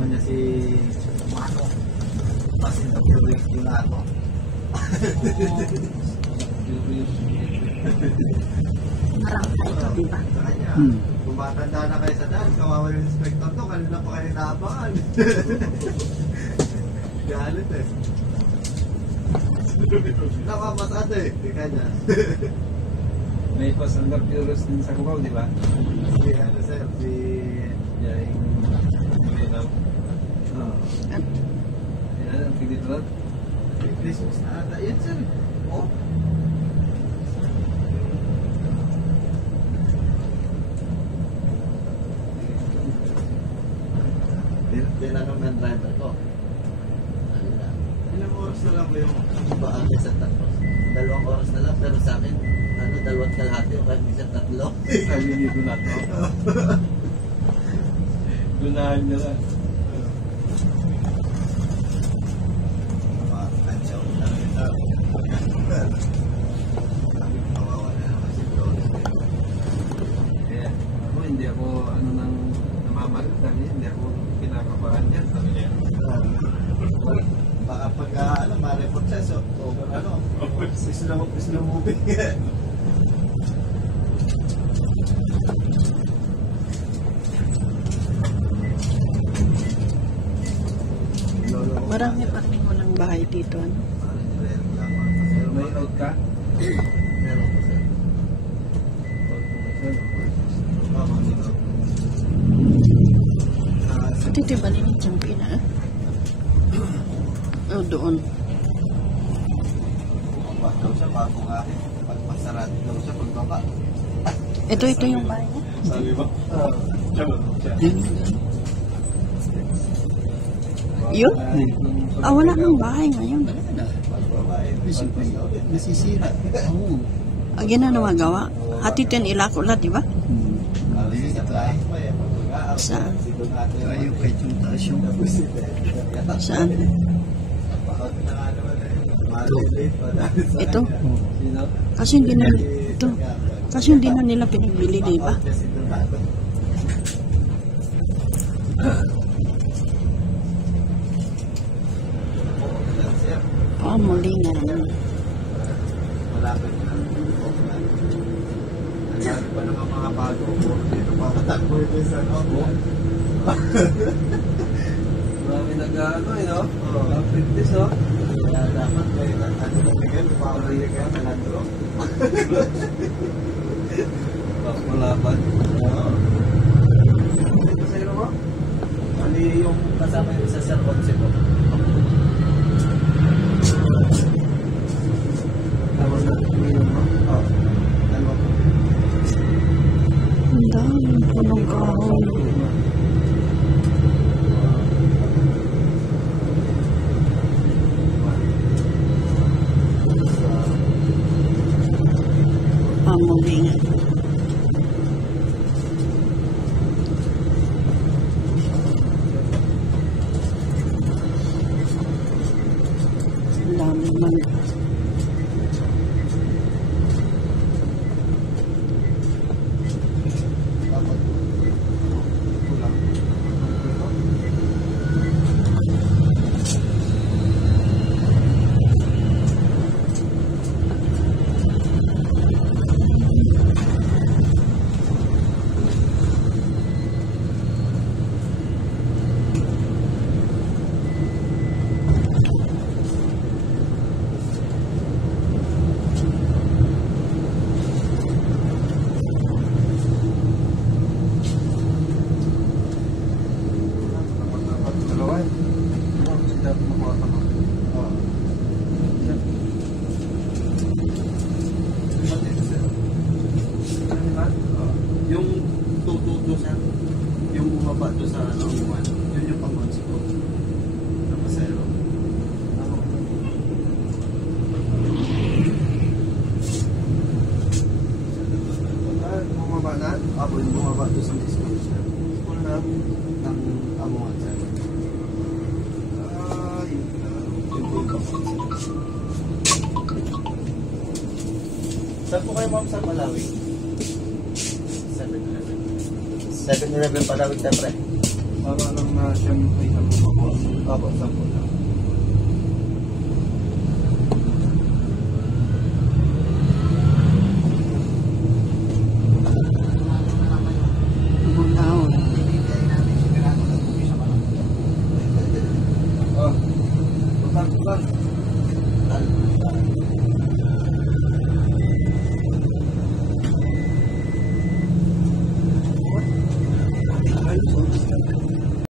naman niya si Mano. Pasin na curious din ako. Curious. Marami tayo, di ba? Sa kanya, kung matanda na kayo sa daan, kawawa yung inspector to, kanina pa kayo naabangan. Galit eh. Nakamasada eh, di kanya. May pasangga curious din sa Cubao, di ba? Si ano sir, si... Yaing Minaw. Yan, ang tigit lang. Christmas na ata. Yan sir. Oh. Tinanong ng driver ko. Ilang oras na lang ba yung baan sa Tapos? 2 oras na lang, pero sa akin, 2 kalahati o kahit minsan 3. Sabi ni Donato. Gunahan niya lang. Kaya ako, hindi ako nang namamalit. Sabi niya, hindi ako kinakabahan niya. Sabi niya. Baka pagka, ma-report siya, so, slow moving. Marami pa rin walang bahay dito, ano? Pero may out ka? Meron po sir. Pati diba na yung champion, ha? Oh, doon. Bumaba daw siya bagong akin. Pagpasarado daw siya pagbaba. Ito yung bahay niya. Sabi ba? Yun? Wala nang bahay ngayon. Nasisira. Oo. Ginanawa gawa. Hatitin ilako la, di ba? Saan? Ayaw kahit yung taas yung Saan? Ito? Sino? Kasi hindi na nila pinagbili, di ba? Muli nga naman. Malapit na. Ang pa naman mga bago po. Dito pa katakbo ito sa ako. Marami nag-ano eh, no? Oo. Apprentice, no? Kaya dapat kayo na bigyan, pabalik ka na nandro. Malaban. Oo. Sa'yo mo? Mali yung kasama yung sa Sir Conce ko. Tapos na minum mo? Oo. Dalawa po. Ang daming punong kahoy. Muli nga. Ang dami man. Yung tututo sa yung bumaba to sa ano, yun yung pang-consi ko. Na pasero. Bumaba na? Yung bumaba to sa school. School na ng Amuan sir. Saan po kayo ma'am sa Malawi? 7-Eleven. 7-Eleven Palawig, Tepre. Para lang na siya may 10 ako. Opo, 10 lang.